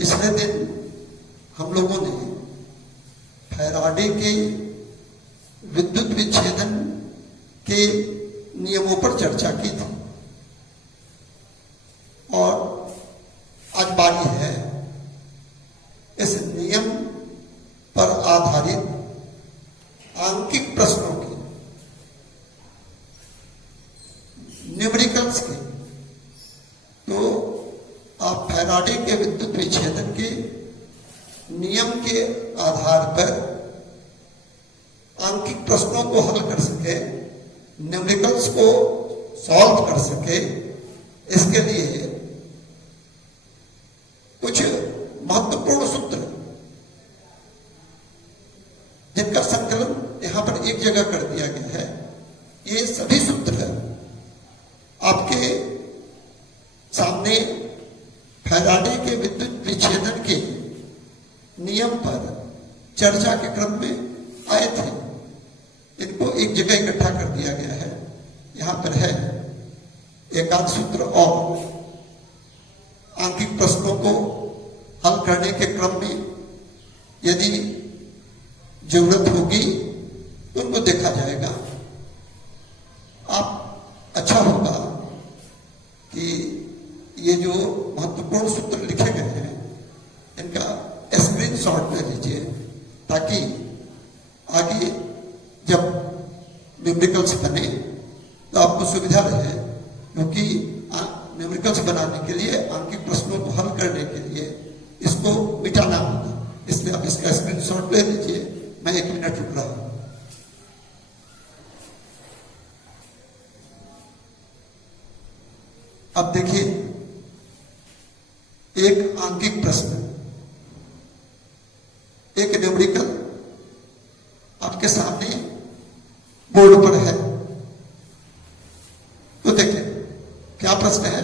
पिछले दिन हम लोगों ने फैराडे के विद्युत विच्छेदन के नियमों पर चर्चा की थी और आज बारी है इस नियम पर आधारित आंकिक प्रश्नों की, न्यूमेरिकल्स की। तो आप फैराडे के विद्युत विच्छेदन के नियम के आधार पर आंकिक प्रश्नों को हल कर सके, न्यूमेरिकल्स को सॉल्व कर सके, इसके लिए कुछ महत्वपूर्ण सूत्र जिनका संकलन यहां पर एक जगह कर दिया गया है। ये सभी सूत्र आपके सामने फैराडे के विद्युत विच्छेदन के नियम पर चर्चा के क्रम में आए थे। इनको एक जगह इकट्ठा कर दिया गया है। यहां पर है एक आध सूत्र और आंकिक प्रश्नों को हल करने के क्रम में यदि जरूरत होगी तो उनको देखा जाएगा। आप अच्छा होगा कि ये जो महत्वपूर्ण सूत्र लिखे गए हैं इनका स्क्रीनशॉट ले लीजिए, ताकि आगे जब न्यूमेरिकल्स बने तो आपको सुविधा रहे। क्योंकि न्यूमेरिकल्स बनाने के लिए, आंकिक प्रश्नों को हल करने के लिए इसको मिटाना होगा। इसलिए आप इसका स्क्रीनशॉट ले लीजिए। मैं 1 मिनट रुक रहा हूं। अब देखिए, एक आंकिक प्रश्न, एक न्यूमेरिकल आपके सामने बोर्ड पर है। तो देखिए क्या प्रश्न है।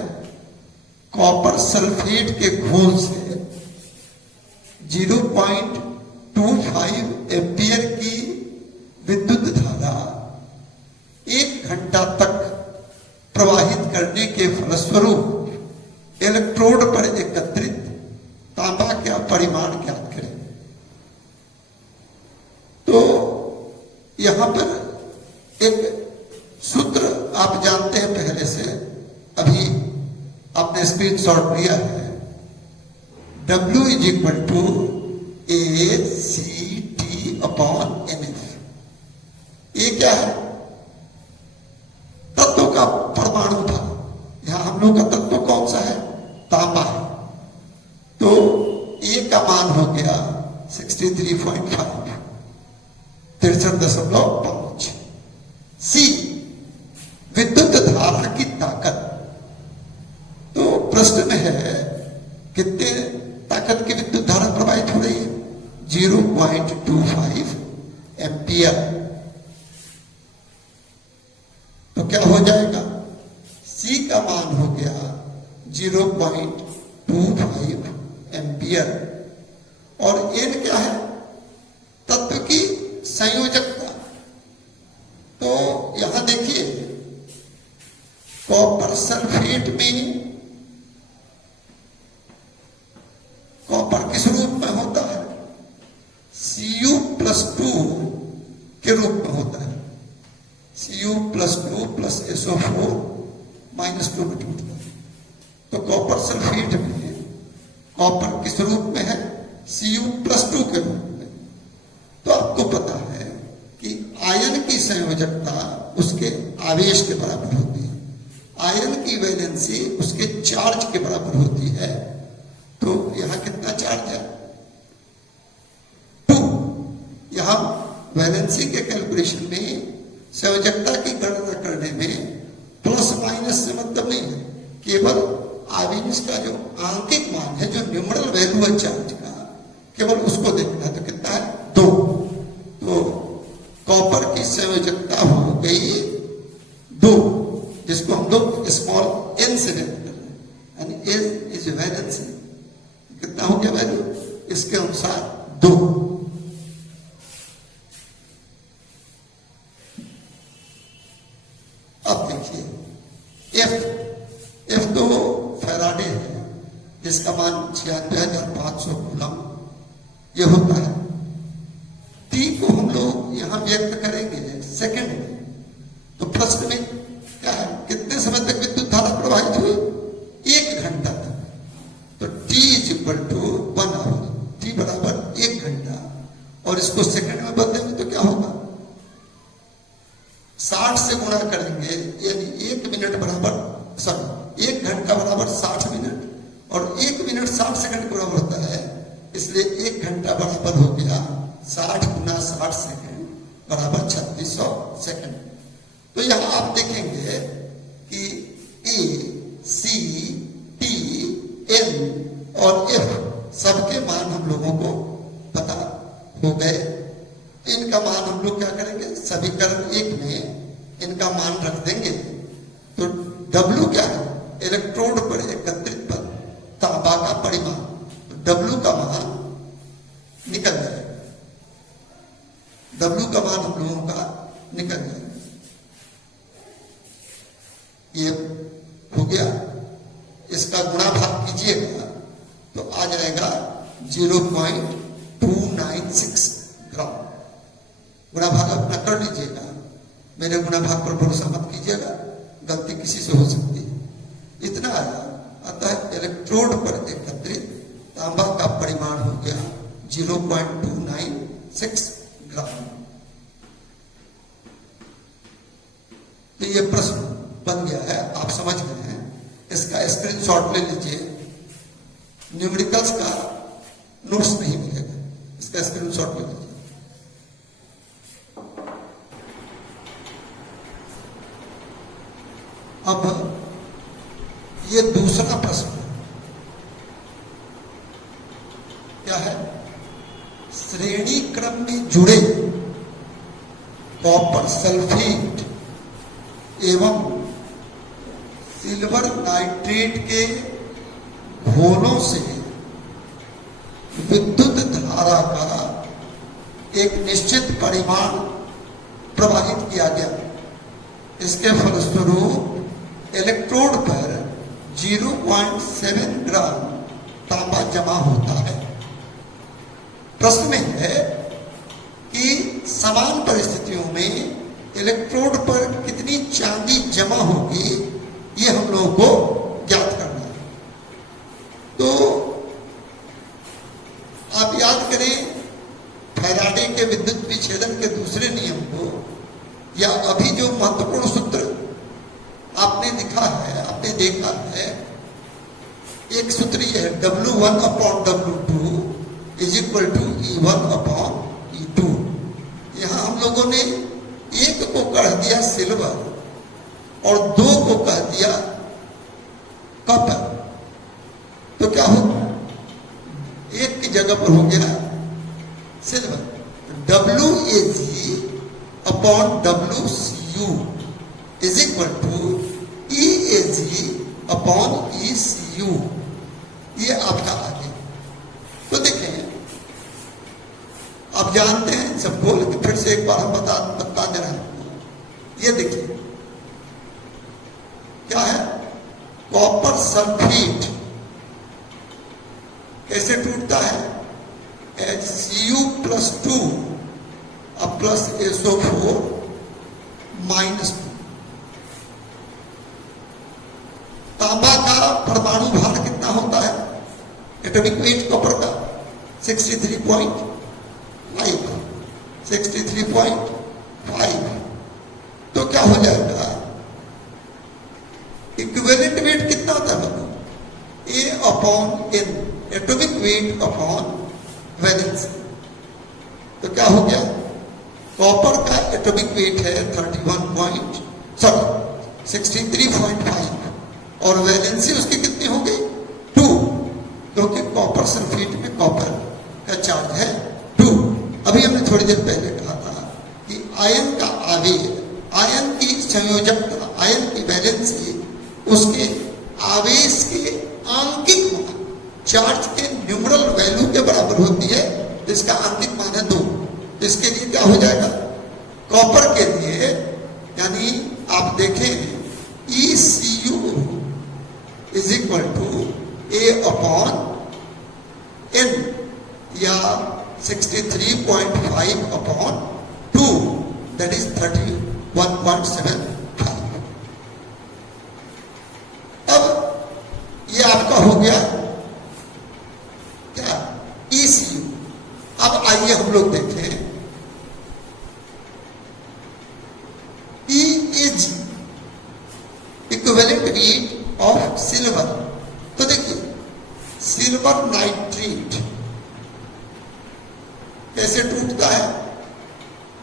कॉपर सल्फेट के घोल से 0.25 एम्पियर की विद्युत धारा 1 घंटा तक प्रवाहित करने के फलस्वरूप इलेक्ट्रोड पर एकत्रित तांबा का परिमाण ज्ञात करें। तो यहां पर एक सूत्र आप जानते हैं पहले से, अभी आपने स्क्रीनशॉट लिया है। W = ACT/NF। ये क्या है? तत्व का परमाणु था। यहां हम लोग का तत्व कौन सा है? तांबा है। तो A का मान हो गया 63.5, 63.5। C विद्युत धारा की ताकत। तो प्रश्न में है कितने ताकत की विद्युत धारा प्रवाहित हो रही है? 0.25 एम्पियर। तो क्या हो जाएगा? C का मान हो गया 0.25 एम्पियर। और N क्या है? तत्व की संयोजकता। तो यहां देखिए, कॉपर सल्फेट में कॉपर किस रूप में होता है? Cu+2 के रूप में होता है। Cu+2 + SO4 -2 में टूटता है। तो कॉपर सल्फेट में कॉपर किस रूप में है? Cu+2 के रूप में। तो आपको पता है कि आयन की संयोजकता उसके आवेश के बराबर होती है। आयन की वैलेंसी उसके चार्ज के बराबर होती है। तो यहां कितना चार्ज है? 2। यहां वैलेंसी के कैलकुलेशन में, संयोजकता की गणना करने में प्लस माइनस से मतलब नहीं है। केवल आवेश का जो आंकिक मान है, जो न्यूमरल वैल्यू है चार्ज का, केवल उसको देखना है। तो कितना है? 2। तो कॉपर की संयोजकता हो गई 2, जिसको हम लोग स्मॉल n से व्यक्त कर रहे हैं। यानी n इज वैलेंसी। कितना हो गया वैल्यू? इसके अनुसार 2। अब देखिए F तो फैराडे है। जिसका मान 96,500 कूलम ये होता है। टी को हम लोग यहां व्यक्त करेंगे सेकंड में। तो प्रश्न में क्या है, कितने समय तक विद्युत धारा प्रवाहित हुई? 1 घंटा तक। तो T is equal to 1 hour, T बराबर 1 घंटा, और इसको सेकंड में बदलेंगे तो क्या होगा, 60 से गुणा करेंगे, यानी 1 मिनट बराबर 1 घंटा बराबर 60 मिनट, और 1 मिनट 60 सेकंड के बराबर होता है, इसलिए 1 घंटा बराबर हो गया 60 गुना 60 सेकंड बराबर 3600 सेकंड। तो यहां आप देखेंगे कि ए, सी, टी, एन और एफ सबके मान हम लोगों को पता हो गए। इनका मान हम लोग क्या करेंगे, समीकरण 1 में इनका मान रख देंगे। तो W क्या है, इलेक्ट्रोड पर एकत्रित पर तांबा का परिमाण, तो W का मान निकल जाएगा, W का मान हम लोगों का निकल जाएगा। ये हो गया, इसका गुणा भाग कीजिएगा तो आ जाएगा 0.296 ग्राम। गुणा भाग अपना कर लीजिएगा, मेरे गुणा भाग पर भरोसा मत कीजिएगा, गलती किसी से हो सकती है। इतना आया, अतः इलेक्ट्रोड पर एकत्रित तांबा का परिमाण हो गया 0.296 ग्राम। तो ये प्रश्न बन गया है, आप समझ गए हैं। इसका स्क्रीनशॉट ले लीजिए, न्यूमेरिकल्स का नोट्स नहीं मिलेगा, इसका स्क्रीनशॉट ले लीजिए। अब ये दूसरा प्रश्न क्या है, श्रेणी क्रम में जुड़े कॉपर सल्फेट एवं सिल्वर नाइट्रेट के घोलों से विद्युत धारा का एक निश्चित परिमाण प्रवाहित किया गया। इसके फलस्वरूप इलेक्ट्रोड पर 0.7 ग्राम तांबा जमा होता है। प्रश्न में है कि समान परिस्थितियों में इलेक्ट्रोड पर कितनी चांदी जमा होगी, ये हम लोगों को ज्ञात करना है। तो आप याद करें फैराडे के विद्युत विच्छेदन के दूसरे नियम को, या अभी जो महत्वपूर्ण सूत्र आपने लिखा है, आपने देखा है, एक सूत्र यह है W1/W2 is equal to E1/E2। यहां हम लोगों ने 1 को कह दिया सिल्वर और 2 को कह दिया कॉपर, तो क्या होगा, 1 की जगह पर हो गया silver. WAG/WCU is equal to EAG/ECU, ये आपका आगे। तो देखें, आप जानते हैं सबको, लेकिन फिर से एक बार हम बता दे रहे हैं। ये देखिए क्या है, कॉपर सल्फेट कैसे टूटता है, Cu+2 प्लस SO4 -2। तांबा का परमाणु भार कितना होता है, एटॉमिक वेट कॉपर का 63.5। तो क्या हो जाएगा, इक्विवेलेंट वेट कितना होता है, A/N, atomic weight upon valency. तो क्या हो गया, कॉपर का एटॉमिक वेट है 63.5 और वैलेंसी उसकी कितनी हो गई 2, क्योंकि कॉपर सल्फेट में कॉपर का चार्ज है 2। अभी हमने थोड़ी देर पहले कहा था कि आयन का आवेश, आयन की संयोजकता, आयन की वैलेंसी उसके आवेश के आंकिक मान, चार्ज के न्यूमरल वैल्यू के बराबर होती है, जिसका आंकिक मान है 2। इसके लिए क्या हो जाएगा, कॉपर के लिए, यानी आप देखें ECU is equal to A upon N या 63.5 अपॉन 2 दैट इज 31.75। अब ये आपका हो गया क्या ECU। अब आइए हम लोग देखें EAG equivalent weight of silver. तो देखिए सिल्वर नाइट्रेट कैसे टूटता है,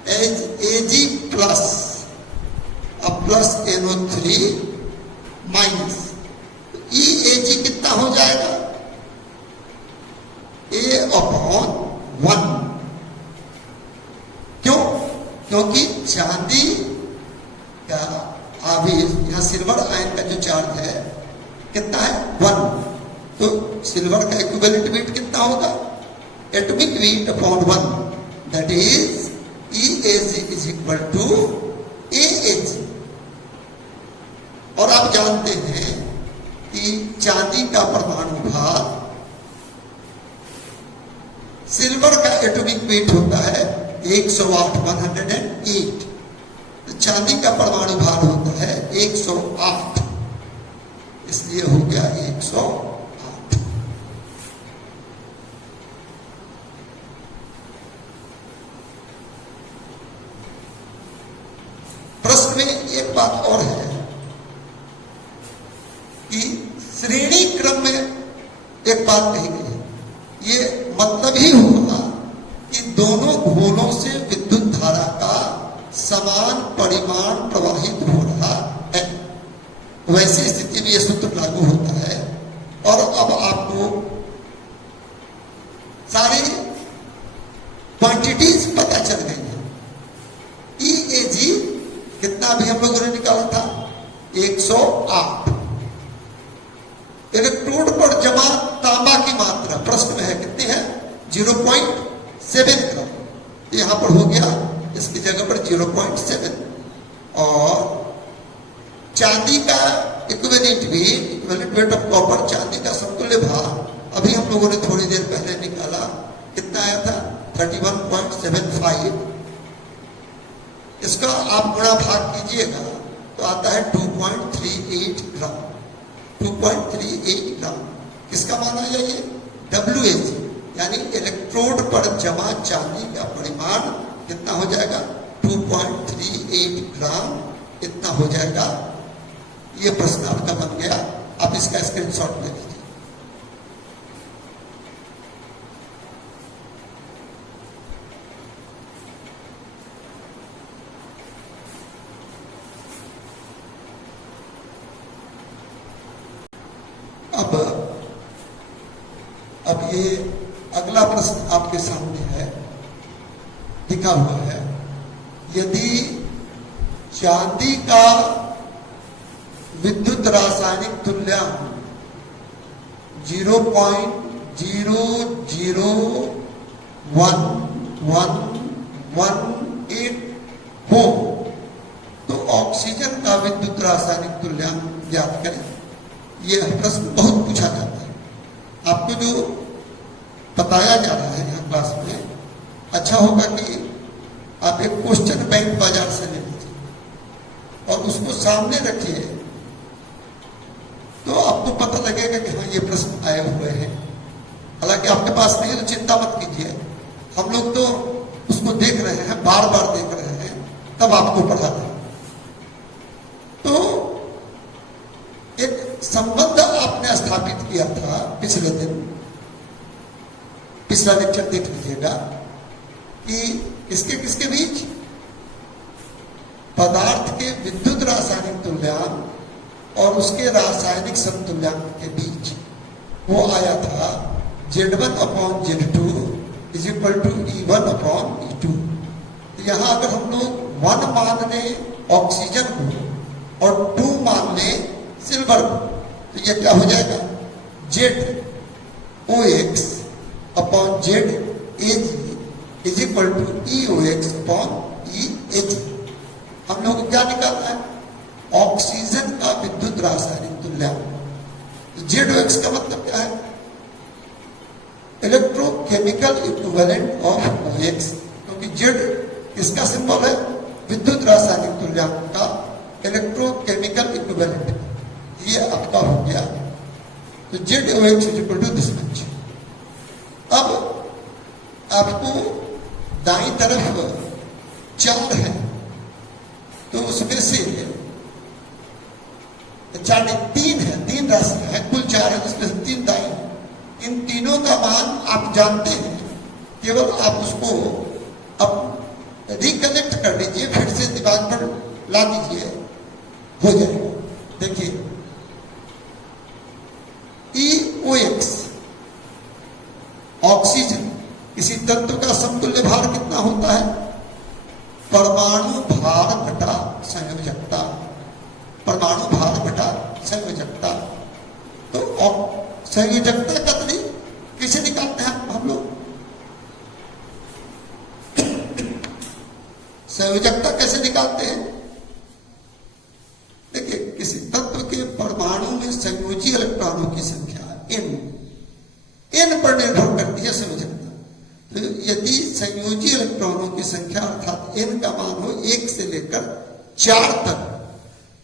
एज Ag प्लस अब प्लस NO3 माइनस EAG कितना हो जाएगा, A अपॉन 1। क्यों? क्योंकि चांदी का आवेश यहाँ सिल्वर आयन का जो चार्ज है कितना है 1, तो सिल्वर का इक्विवेलेंट वेट कितना होगा, atomic weight upon 1 that is EAG is equal to AAG। और आप जानते हैं कि चांदी का परमाणु भार सिल्वर का एटॉमिक वेट होता है 108 108, तो चांदी का परमाणु भार होता है 108, इसलिए हो गया 108। प्रश्न में एक बात और है कि श्रेणी क्रम में एक बात कही गई है, ये मतलब ही होगा कि दोनों घोलों से विद्युत धारा का समान परिमाण प्रवाहित हो रहा है, वैसी स्थिति में यह सूत्र लागू होता है। और अब आपको सारी क्वांटिटीज पता चल गई है। EAG कितना भी हम लोगों ने निकाला था 108। इलेक्ट्रोड पर जमा तांबा की मात्रा प्रश्न में है कितनी है 0.7 ग्राम, यहां पर हो गया इसकी जगह पर 0.7। और चांदी का इक्विवेलेंट वेट ऑफ कॉपर, चांदी का समतुल्य भार अभी हम लोगों ने थोड़ी देर पहले निकाला, कितना आया था 31.75। इसका आप गुणा भाग कीजिएगा तो आता है 2.38 ग्राम। 2.38 ग्राम किसका माना जाइए, WAG, यानी इलेक्ट्रोड पर जमा चांदी का परिमाण कितना हो जाएगा 2.38 ग्राम, इतना हो जाएगा। ये प्रश्न आपका बन गया, आप इसका स्क्रीनशॉट ले लीजिए। अब ये अगला प्रश्न आपके सामने है, लिखा हुआ है, यदि चांदी का विद्युत रासायनिक तुल्यांक 0.001118 हो तो ऑक्सीजन का विद्युत रासायनिक तुल्यांक ज्ञात करें। यह प्रश्न बहुत पूछा जाता है। आपको जो बताया जा रहा है यहाँ क्लास में, अच्छा होगा कि आप एक क्वेश्चन बैंक बाजार से ले लीजिए और उसको सामने रखिए, तो आपको पता लगेगा कि हाँ ये प्रश्न आए हुए हैं। हालांकि आपके पास नहीं है तो चिंता मत कीजिए, हम लोग तो उसको देख रहे हैं, बार बार देख रहे हैं, तब आपको पढ़ाते हैं। तो एक संबंध आपने स्थापित किया था पिछले दिन, पिछला लेक्चर देख लीजिएगा, कि किसके किसके बीच, पदार्थ के विद्युत रासायनिक तुल्यांक और उसके रासायनिक समतुल्यांक के बीच वो आया था Z1 upon Z2 is equal to E1 upon E2। तो यहां अगर हम लोग 1 मान लें ऑक्सीजन को और 2 मान लें सिल्वर को, तो ये क्या हो जाएगा ZOX upon ZAG is equal to EOX upon EAG। हम लोग को क्या निकालना है, ऑक्सीजन का विद्युत रासायनिक तुल्यांक। ZOX ZOX का मतलब क्या है? इलेक्ट्रोकेमिकल इक्विवेलेंट ऑफ OX, क्योंकि Z इसका सिंबल है विद्युत रासायनिक तुल्यांक का इलेक्ट्रोकेमिकल इक्विवेलेंट, ये आपका हो गया। तो ZOX is equal to this much. अब आपको दाई तरफ 4 है, तो उसमें से 3 है, 3 राशि है, कुल 4 है, उसमें से 3 दाई है। इन तीनों का मान आप जानते हैं, केवल आप उसको अब रिकलेक्ट कर लीजिए, फिर से दिमाग पर ला दीजिए, हो जाएगा। देखिए EOX ऑक्सीजन, किसी तत्व का समतुल्य भार कितना होता है? परमाणु भार बटा संयोजकता, परमाणु भार बटा संयोजकता। तो संयोजकता का कैसे निकालते हैं हम लोग? संयोजकता कैसे निकालते हैं? देखिए, किसी तत्व के परमाणु में संयोजी इलेक्ट्रॉनों की संख्या n पर निर्भर करती है संयोजकता। तो यदि संयोजी इलेक्ट्रॉनों की संख्या अर्थात n का मान हो 1 से लेकर 4 तक,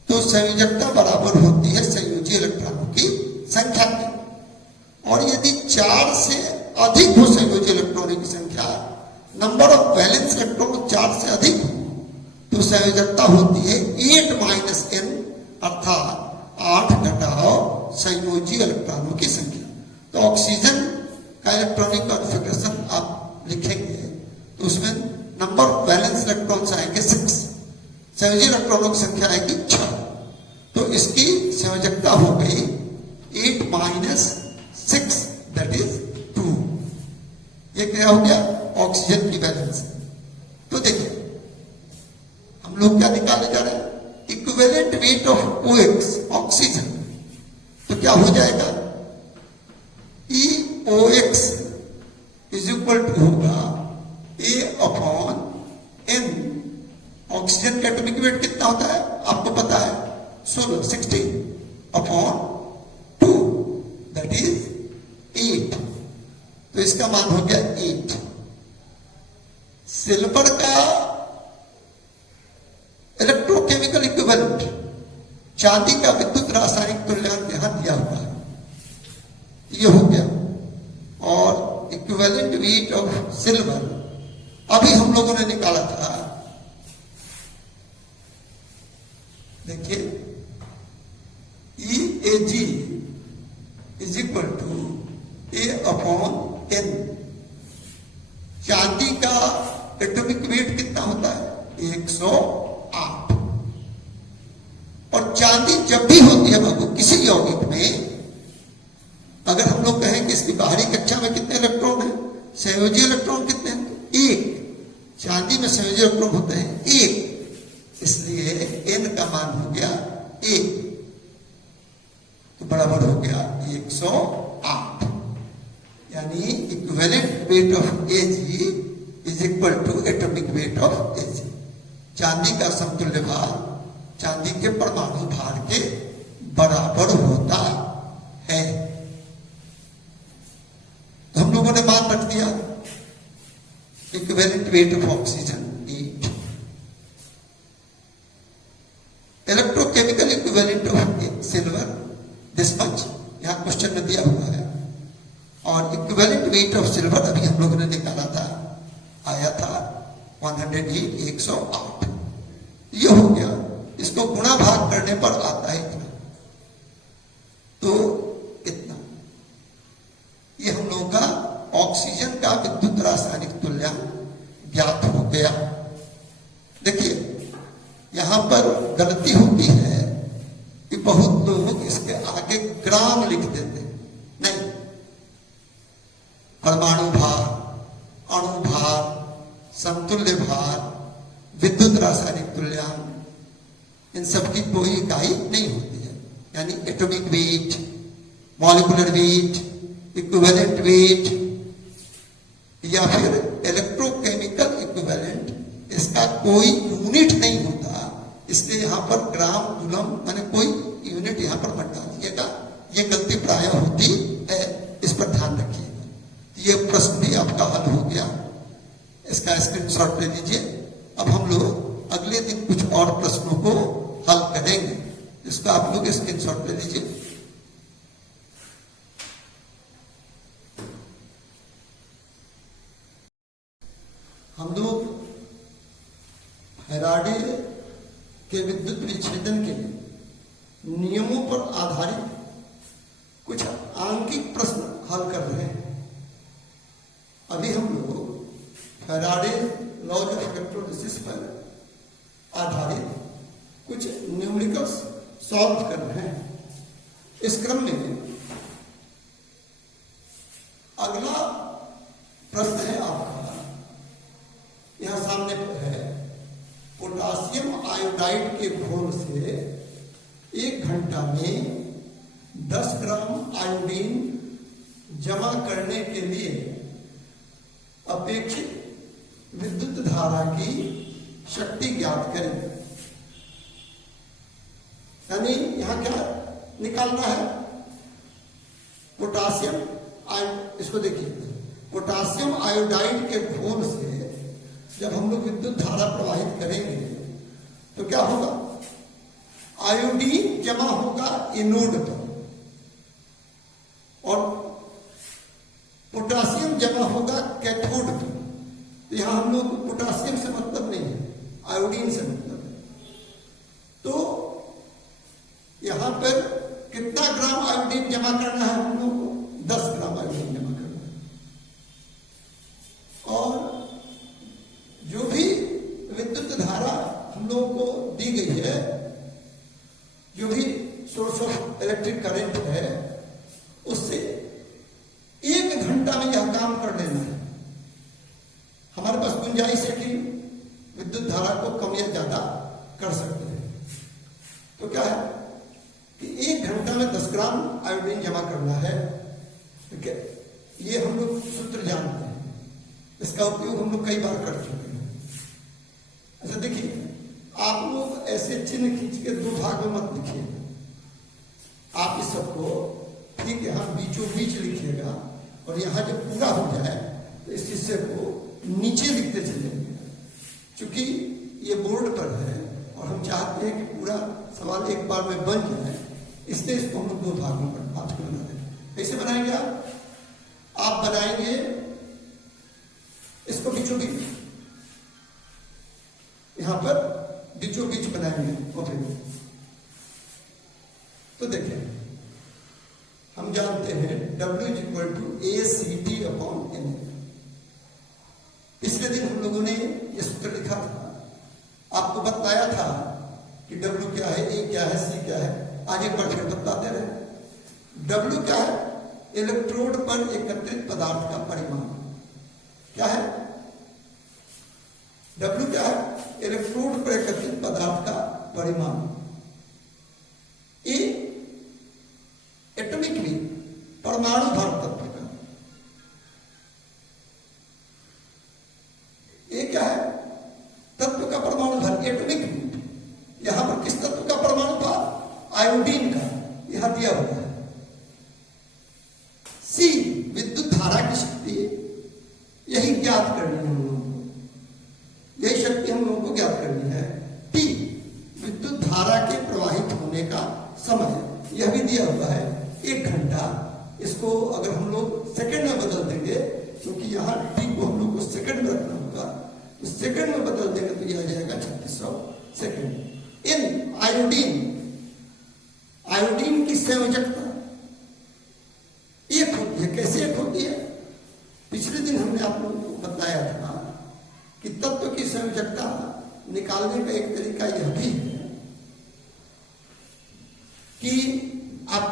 तो संयोजकता बराबर होती है संयोजी इलेक्ट्रॉनों की संख्या की। और यदि 4 से अधिक हो संयोजी इलेक्ट्रॉनों की संख्या, नंबर ऑफ वैलेंस इलेक्ट्रॉन 4 से अधिक हो, तो संयोजकता होती है 8 - n, अर्थात 8 घटाओ संयोजी इलेक्ट्रॉनों की संख्या। तो ऑक्सीजन का इलेक्ट्रॉनिक कॉन्फ़िगरेशन आप लिखेंगे तो उसमें नंबर ऑफ वैलेंस इलेक्ट्रॉन्स आएंगे 6, संयोजी इलेक्ट्रॉनों की संख्या आएगी 6। तो इसकी संयोजकता हो गई 8 - 6 दैट इज 2। ये क्या हो गया? ऑक्सीजन की वैलेंस। तो देखिए हम लोग क्या निकाले जा रहे हैं? Equivalent weight of OX oxygen. तो क्या हो जाएगा? EOX इज इक्वल टू होगा A/N। ऑक्सीजन का एटॉमिक वेट कितना होता है आपको पता है? 16/2 दैट इज 8। तो इसका मान हो गया 8। सिल्वर का इलेक्ट्रोकेमिकल इक्विवेलेंट, चांदी का विद्युत रासायनिक तुल्यांक यहां दिया हुआ है, ये हो गया। और इक्विवेलेंट वेट ऑफ सिल्वर अभी हम लोगों ने निकाला था, देखिए EAG is equal to A/N। चांदी का एटॉमिक वेट कितना होता है? 108। और चांदी जब भी होती है बाबू किसी यौगिक में, अगर हम लोग कहें कि इसकी बाहरी कक्षा में कितने इलेक्ट्रॉन हैं, संयोजी इलेक्ट्रॉन कितने हैं? 1। चांदी में संयोजी इलेक्ट्रॉन होते हैं 1, इसलिए n का मान हो गया 1, तो बराबर हो गया 108। यानी equivalent weight of Ag is equal to atomic weight of Ag। चांदी का समतुल्य भार चांदी के परमाणु भार के बराबर होता है। तो हम लोगों ने मान रख दिया equivalent weight of oxygen 8, electrochemical equivalent of silver this much, यहां क्वेश्चन में दिया हुआ है। और इक्विवेलेंट वेट ऑफ सिल्वर अभी हम लोगों ने निकाला था, आया था 108। ये हो गया। इसको गुणा भाग करने पर आता है इतना, तो इतना। ये हम लोगों का ऑक्सीजन का विद्युत रासायनिक तुल्यांक ज्ञात हो गया। देखिए यहां पर गलती होती है कि बहुत लोग इसके आगे ग्राम लिख देते हैं। नहीं, परमाणु भार, अणु भार, समतुल्य भार, विद्युत रासायनिक तुल्यांक, इन सब की कोई इकाई नहीं होती है। यानी atomic weight, molecular weight, equivalent weight या फिर इलेक्ट्रोकेमिकल इक्विवेलेंट, इसका कोई यूनिट नहीं होता। इसलिए यहां पर ग्राम, कूलम माने कोई यूनिट यहां पर मत डालिएगा, ये गलती प्राय होती है। हम लोग फैराडे के विद्युत विच्छेदन के नियमों पर आधारित कुछ आंकिक प्रश्न हल कर रहे हैं। अभी हम लोग फैराडे लॉज ऑफ इलेक्ट्रोलिसिस पर आधारित कुछ न्यूमेरिकल्स सॉल्व कर रहे हैं। इस क्रम में अगला प्रश्न है आपका, यहां सामने पर है, पोटासियम आयोडाइड के घोल से 1 घंटा में 10 ग्राम आयोडीन जमा करने के लिए अपेक्षित विद्युत धारा की शक्ति ज्ञात करें। यानी यहां क्या निकालना है, पोटासियम इसको देखिए, पोटासियम आयोडाइड के घोल से जब हम लोग विद्युत धारा प्रवाहित करेंगे तो क्या होगा, आयोडीन जमा होगा एनोड पर और पोटासियम जमा होगा कैथोड पर। तो यहां हम लोग पोटासियम से मतलब नहीं है, आयोडीन से मतलब है। तो यहां पर कितना ग्राम आयोडीन जमा करना है हम लोग को, 10 ग्राम आयोडीन जमा करना है। और जो भी विद्युत धारा हम लोगों को दी गई है, जो भी सोर्स ऑफ इलेक्ट्रिक करंट है, उससे 1 घंटा में यह काम कर लेना है। हमारे पास गुंजाइश है कि विद्युत धारा को कम या ज्यादा कर सकते हैं। तो क्या है कि 1 घंटा में 10 ग्राम आयोडीन जमा करना है। ठीक है, ये हम लोग सूत्र जानते हैं, इसका उपयोग हम लोग कई बार कर चुके हैं। अच्छा देखिए, आप लोग ऐसे चिन्ह खींच के 2 भाग में मत लिखिए। आप इस सबको ठीक यहाँ बीचों बीच लिखिएगा और यहाँ जब पूरा हो जाए तो इस हिस्से को नीचे लिखते चलेंगे। क्योंकि ये बोर्ड पर है और हम चाहते हैं कि पूरा सवाल एक बार में बन जाए, इसलिए इसको हम लोग 2 भागों में बना दें। कैसे बनाएंगे आप बनाएंगे इसको बीचों बीच, यहां पर बीचों बीच बनाएंगे कॉपी में। तो देखें, हम जानते हैं W = ACT/N। पिछले दिन हम लोगों ने यह सूत्र लिखा था, आपको बताया था कि W क्या है, A क्या है, C क्या है। आज एक बार फिर बताते रहे। W क्या है, इलेक्ट्रोड पर एकत्रित पदार्थ का परिमाण। क्या है W क्या है, इलेक्ट्रोड पर एकत्रित पदार्थ का परिमाण। A एटॉमिक वेट, परमाणु भार तत्व का। ये क्या है, तत्व का परमाणु भार, एटॉमिक वेट। यहां पर किस तत्व का परमाणु भार, आयोडीन का, यहां दिया हुआ है। सी विद्युत धारा की शक्ति, यही ज्ञात करनी है हम लोगों को, यही शक्ति हम लोगों को ज्ञात करनी है। टी विद्युत धारा के प्रवाहित होने का समय, यह भी दिया हुआ है 1 घंटा। इसको अगर हम लोग सेकंड में बदल देंगे, क्योंकि यहाँ टी को हम लोग को सेकंड में रखना होगा, तो सेकंड में बदल देंगे तो यह आ जाएगा 3600 सेकंड। इन आयोडीन की संयोजकता 1 होती है। कैसे 1 होती है, पिछले दिन हमने आप लोगों को बताया था कि तत्व की संयोजकता निकालने का एक तरीका यह भी है कि आप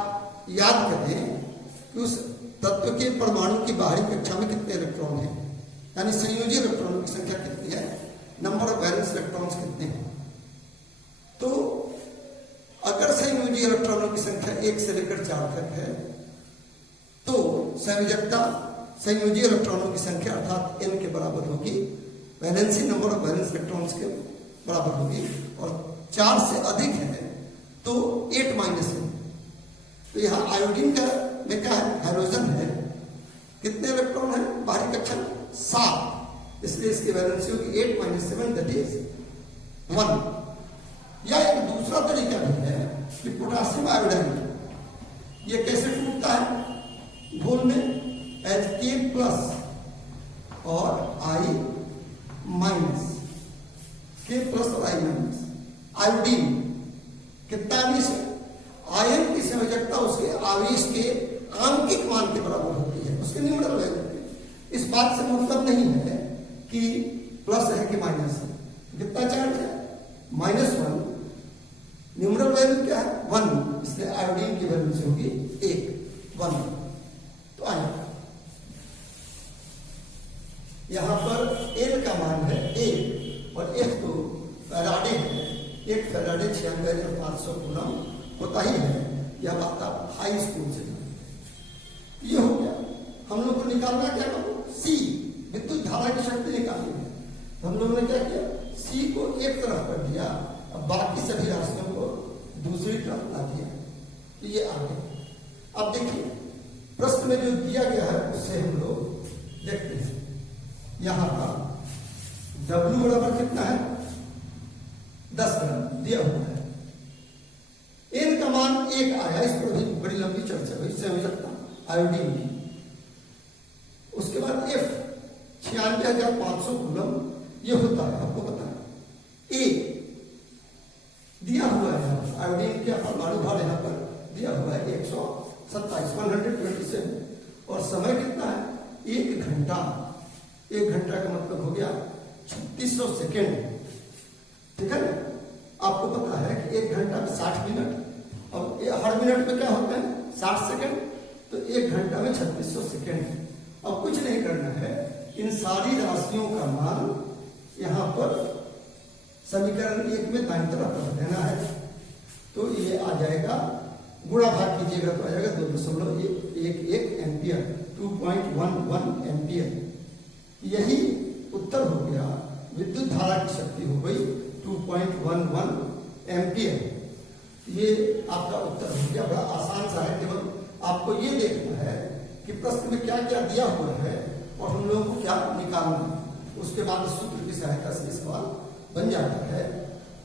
याद करें कि उस तत्व के परमाणु की बाहरी कक्षा में कितने इलेक्ट्रॉन हैं, यानी संयोजी इलेक्ट्रॉनों की संख्या कितनी है, नंबर ऑफ वैलेंस इलेक्ट्रॉन्स कितने हैं। तो अगर संयोजी इलेक्ट्रॉनों की संख्या 1 से लेकर 4 तक है, तो संयोजकता संयोजी इलेक्ट्रॉनों की संख्या अर्थात n के बराबर होगी, valency number of valence electrons के बराबर होगी। और 4 से अधिक है तो 8 - है। तो यहाँ आयोडीन का में क्या है, हाइड्रोजन है, कितने इलेक्ट्रॉन है बाहरी कक्षा में, 7, इसलिए इसकी वैलेंसी होगी 8 - 7 दैट इज 1। या एक दूसरा तरीका भी है कि पोटासियम आयोडाइड ये कैसे टूटता है घोल में, H K+ और I माइनस के प्लस और आई माइनस। आयोडीन कितना आवेश है? आयन की संयोजकता उसके आवेश के आंकिक मान के बराबर होती है, उसके न्यूमरल वैल्यू के। इस बात से मतलब नहीं है कि प्लस है कि माइनस है। कितना चार्ज है? -1। न्यूमरल वैल्यू क्या है? 1, इसलिए आयोडीन की वैल्यू से होगी 1। तो आइए यहां पर एन का मान है 1 और एफ तो फैराडे है। 1 फैराडे 96,500 कूलम होता ही है। यह बात आप हाई स्कूल से जाने। ये हो गया। हम लोग को निकालना क्या करो? सी, विद्युत धारा की शक्ति निकालनी है। हम लोगों ने क्या किया? सी को एक तरफ कर दिया, अब बाकी सभी राशियों को दूसरी तरफ ला दिया, तो ये आ गया। अब देखिए प्रश्न में जो दिया गया है उससे हम लोग देखते हैं। यहां का W बराबर कितना है? 10 ग्राम दिया हुआ है। एन का मान 1 आया। इस पर भी बड़ी लंबी चर्चा हुई, संयोजकता आयोडीन की। उसके बाद F 96,500 कूलम ये होता है, आपको पता है। ए दिया हुआ है, आयोडीन के परमाणु भार यहाँ पर दिया हुआ है 127 और समय कितना है? 1 घंटा। 1 घंटा का मतलब हो गया 3600 सेकेंड। ठीक है ना? आपको पता है कि 1 घंटा में 60 मिनट और हर मिनट में क्या होता है? 60 सेकेंड। तो 1 घंटा में 3600 सेकेंड। अब कुछ नहीं करना है, इन सारी राशियों का मान यहां पर समीकरण 1 में दाईं तरफ रख देना है। तो ये आ जाएगा, गुणा भाग कीजिएगा तो आ जाएगा 2.11 एम्पियर, 2.11 एम्पियर। यही उत्तर हो गया। विद्युत धारा की शक्ति हो गई 2.11 एम्पियर। ये आपका उत्तर हो गया। बड़ा आसान सा है, केवल आपको ये देखना है कि प्रश्न में क्या क्या दिया हुआ है और हम लोगों को क्या निकालना है। उसके बाद सूत्र की सहायता से सवाल बन जाता है।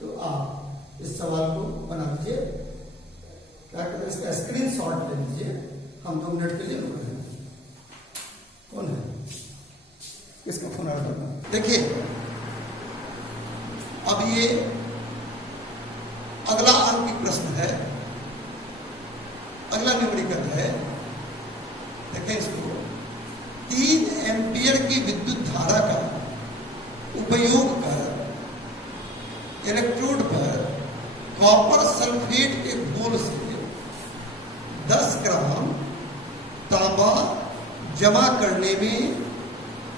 तो आप इस सवाल को बना लीजिए, क्या कहते हैं, इसका स्क्रीनशॉट ले लीजिए। हम 2 मिनट के लिए रुक रहे हैं। कौन है? किसका फोन आ रहा है? देखिए अब ये अगला आंकिक प्रश्न है, अगला न्यूमेरिकल है। देखें इसको। 3 एम्पियर की विद्युत धारा का उपयोग कर इलेक्ट्रोड पर कॉपर सल्फेट के घोल से 10 ग्राम तांबा जमा करने में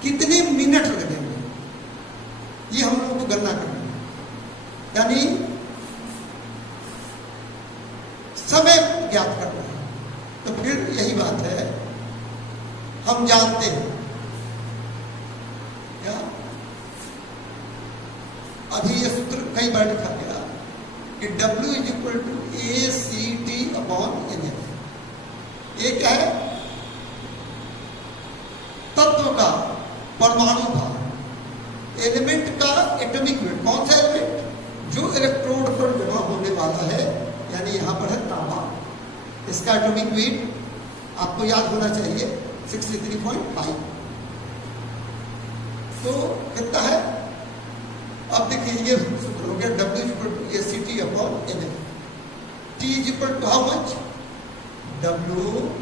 कितने मिनट लगेंगे? ये हम लोगों को गणना करना है, यानी समय ज्ञात करना है। तो फिर यही बात है, हम जानते हैं क्या? अभी ये सूत्र कई बार लिखा गया कि W = ACT/NF। ये क्या है? तत्व का परमाणु भार, एलिमेंट का एटॉमिक वेट। कौन सा एलिमेंट? जो इलेक्ट्रोड पर जमा होने वाला है, यानी यहां पर है तांबा। इसका एटॉमिक वेट आपको याद होना चाहिए 63.5। तो कितना है? अब देखिए ये सूत्र हो गया W = ACT/NF। T = how much? WNF/AC।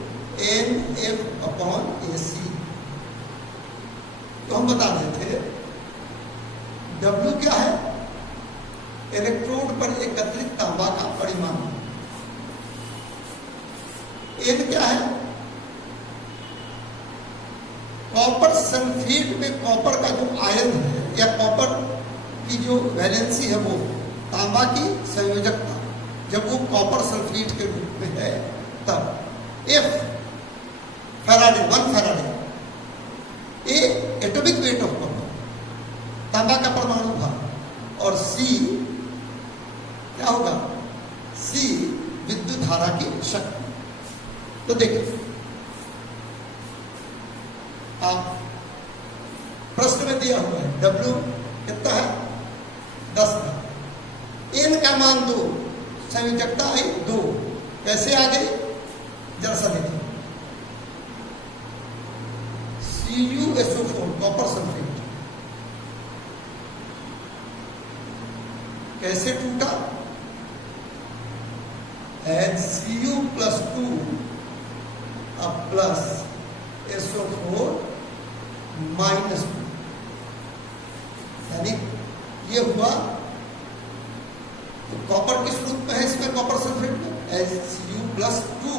तो हम बता देते, W क्या है? इलेक्ट्रोड पर एकत्रित तांबा का परिमाण। N क्या है? कॉपर सल्फेट में कॉपर का जो आयन है या कॉपर की जो वैलेंसी है, वो तांबा की संयोजकता जब वो कॉपर सल्फेट के रूप में है तब। F Faraday, 1 Faraday. A atomic weight of copper, तांबा का परमाणु भार। और C क्या होगा? C विद्युत धारा की शक्ति। तो देखिए आप प्रश्न में दिया हुआ है W कितना है? 10 ग्राम। N का मान 2, संयोजकता आई 2। कैसे आ गई? जरा सा देखिए। CuSO4 कॉपर सल्फेट कैसे टूटा? Cu+2 अब प्लस SO4 -2, यानी ये हुआ। तो कॉपर किस रूप में है इसमें? कॉपर सल्फेट में Cu+2।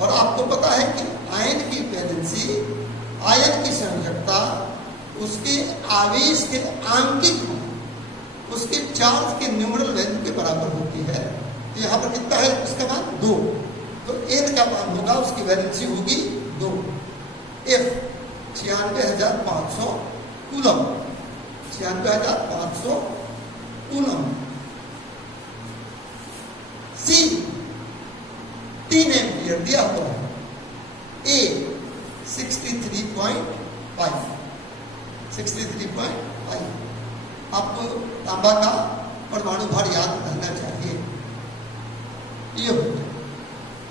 और आपको पता है कि आयन की वैलेंसी, आयन की संयोजकता उसके आवेश के आंकिक, उसके चार्ज के न्यूमरल वैल्यू के बराबर होती है। तो यहाँ पर कितना है उसका मान? 2। तो N का मान होगा, उसकी वैलेंसी होगी 2। F 96,500 coulomb, 96,500 coulomb. C 3 ampere दिया हुआ है। A 63.5। आपको तांबा का परमाणु भार याद रहना चाहिए। ये हो गया।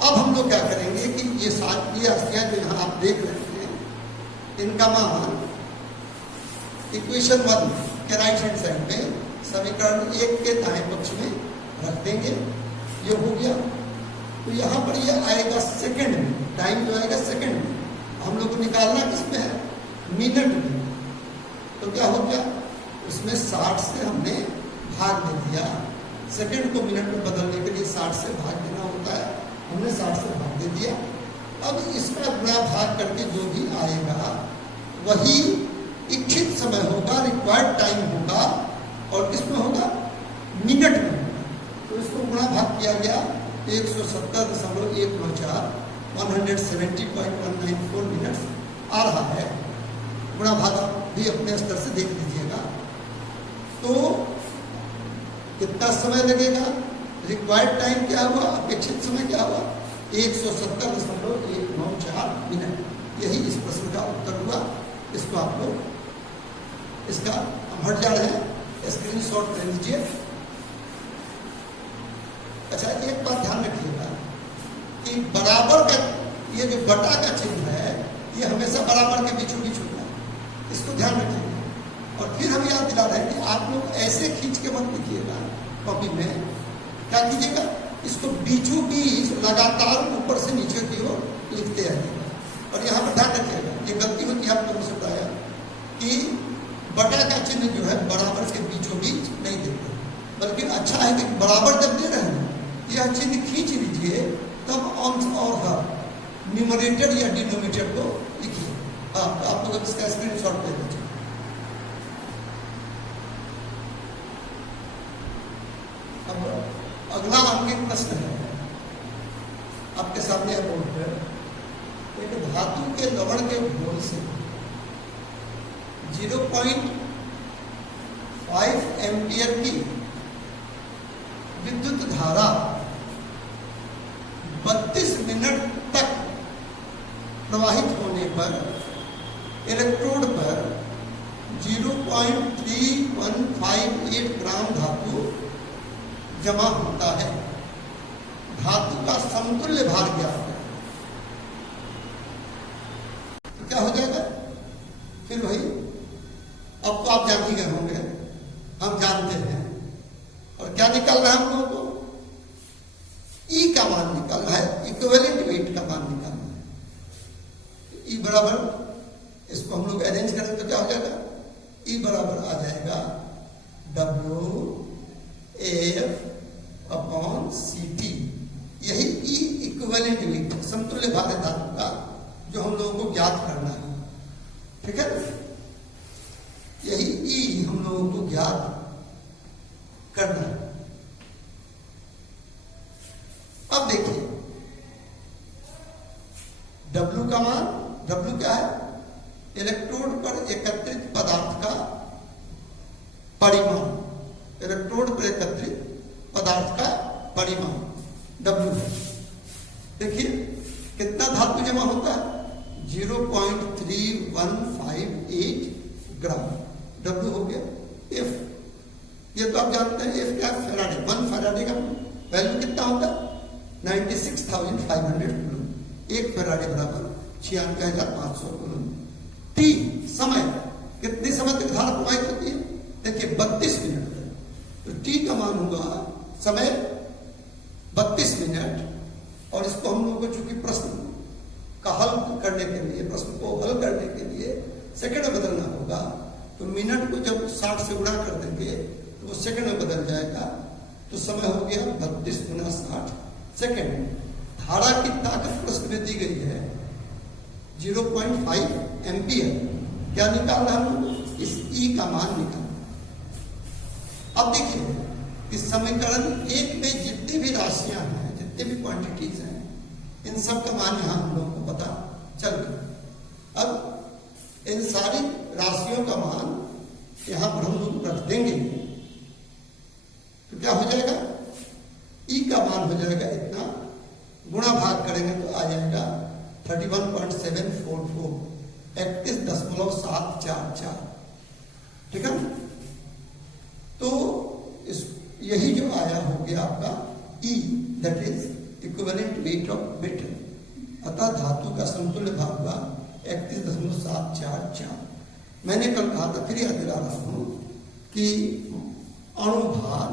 अब हम लोग क्या करेंगे कि ये अस्थियां जो यहाँ आप देख रहे हैं, इनका मान इक्वेशन 1 के राइट हैंड साइड में समीकरण 1 के दाएं पक्ष में रख देंगे। ये हो गया। तो यहाँ पर ये आएगा सेकंड में, टाइम जो आएगा सेकंड में। हम लोग को निकालना किसमें है? मिनट में। तो क्या हो गया? उसमें 60 से हमने भाग दे दिया। सेकंड को मिनट में बदलने के लिए 60 से भाग देना होता है, हमने 60 से भाग दे दिया। अब इसका गुणा भाग करके जो भी आएगा वही इच्छित समय होगा, रिक्वायर्ड टाइम होगा। और किसमें होगा? मिनट में होगा। तो इसको गुणा भाग किया गया 170.194, 170.194 मिनट्स आ रहा है। गुणा भाग भी अपने स्तर से देख लीजिएगा। तो कितना समय लगेगा? रिक्वायर्ड टाइम क्या हुआ? अपेक्षित समय क्या हुआ? 170.194 मिनट। यही इस प्रश्न का उत्तर हुआ। इसको आप लोग इसका हट जा रहे हैं, स्क्रीनशॉट ले लीजिए। अच्छा, एक बात ध्यान रखिएगा कि बराबर का ये जो बटा का चिन्ह है, ये हमेशा बराबर के बीचों बीच होता है। इसको ध्यान रखिएगा। और फिर हम याद दिला रहे हैं कि आप लोग ऐसे खींच के मत लिखिएगा कॉपी में। क्या कीजिएगा? इसको बीचों बीच लगातार ऊपर से नीचे की ओर लिखते रहिएगा। और यहाँ पर ध्यान रखिएगा, ये गलती होती है आप लोगों से बताया कि बटा का चिन्ह जो है बराबर के बीचों बीच नहीं देते, बल्कि अच्छा है कि बराबर जब दे रहे हैं यह चिन्ह खींच लीजिए, तब अंश और हर न्यूमरेटर या डिनोमिनेटर को लिखिए। आप लोग इसका स्क्रीनशॉट ले लीजिए। अब अगला अंकित प्रश्न है आपके सामने बोर्ड पर। एक धातु के लवण के घोल से 0.5 एम्पियर की विद्युत धारा 32 मिनट तक प्रवाहित होने पर इलेक्ट्रोड पर 0.3158 ग्राम धातु जमा होता है। धातु का समतुल्य भार ज्ञात है। तो क्या हो जाएगा? फिर वही, अब तो आप जान ही गए होंगे, हम जानते हैं। और क्या निकालना है हम लोगों को? ई का मान निकालना है, इक्विवेलेंट वेट का मान निकालना है। ई बराबर, इसको हम लोग अरेंज करें तो क्या हो जाएगा? ई बराबर आ जाएगा WF/CT। यही ई इक्विवेलेंट वेट, समतुल्य भार है धातु का, जो हम लोगों को ज्ञात करना है। ठीक है? यही ई हम लोगों को ज्ञात करना है। अब देखिए W का मान, W क्या है? इलेक्ट्रोड पर एकत्रित पदार्थ का परिमाण, इलेक्ट्रोड पर एकत्रित पदार्थ का परिमाण W है। देखिए कितना धातु जमा होता है? 0.3158 ग्राम। W हो गया। F, ये तो आप जानते हैं, F क्या? फैराडे। 1 फैराडे का वैल्यू कितना होता है? 96,500 कूलम। 1 फैराडे बराबर 96,500 कूलम। T समय, कितने समय तक धारा प्रवाहित होती है? देखिए 32 मिनट तक। तो टी का मान हुआ समय 32 मिनट, और इसको हम लोगों को चूंकि प्रश्न का हल करने के लिए, प्रश्न को हल करने के लिए सेकंड में बदलना होगा, तो मिनट को जब 60 से गुणा कर देंगे तो वो सेकंड में बदल जाएगा। तो समय हो गया 32 गुना 60 सेकंड। धारा की ताकत प्रश्न में दी गई है 0.5 एम्पियर। क्या निकालना है? इस ई का मान निकालना। अब देखिए इस समीकरण एक में जितनी भी राशियां हैं, जितने भी क्वांटिटीज हैं, इन सब का मान यहां हम लोगों को पता चल गया। अब इन सारी राशियों का मान यहां पर हम लोग रख देंगे तो क्या हो जाएगा? ई का मान हो जाएगा इतना, गुणा भाग करेंगे तो आ जाएगा 31.744, 31.744। ठीक है। तो इस यही जो आया हो गया आपका ई, that is equivalent weight of metal. अतः धातु का समतुल्य भाग हुआ 31.744। मैंने कल कहा था, फिर याद दिला रहा हूं कि अणु भार,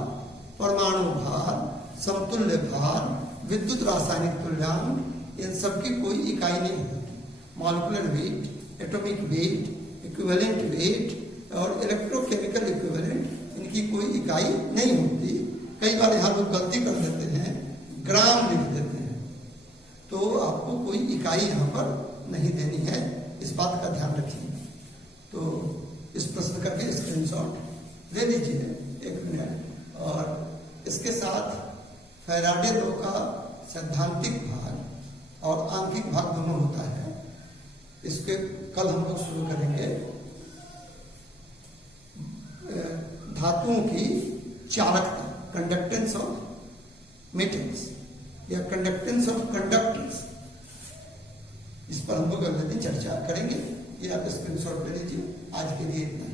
परमाणु भार, समतुल्य भार, विद्युत रासायनिक तुल्यांक, इन सब की कोई इकाई नहीं होती। Molecular weight, atomic weight, equivalent weight और इलेक्ट्रोकेमिकल इक्विवेलेंट, इनकी कोई इकाई नहीं होती। कई बार यहाँ लोग गलती कर देते हैं, ग्राम लिख देते हैं, तो आपको कोई इकाई यहाँ पर नहीं देनी है, इस बात का ध्यान रखिए। तो इस प्रश्न का भी स्क्रीनशॉट ले लीजिए 1 मिनट। और इसके साथ फैराडे लॉ का सैद्धांतिक भाग और आंकिक भाग दोनों होता है, इसके कल हम लोग शुरू करेंगे। धातुओं की चालकता, कंडक्टेंस ऑफ मेटल्स या कंडक्टेंस ऑफ कंडक्टर्स, इस पर हम लोग अगले दिन चर्चा करेंगे। ये आप स्क्रीनशॉट ले लीजिए। आज के लिए इतना।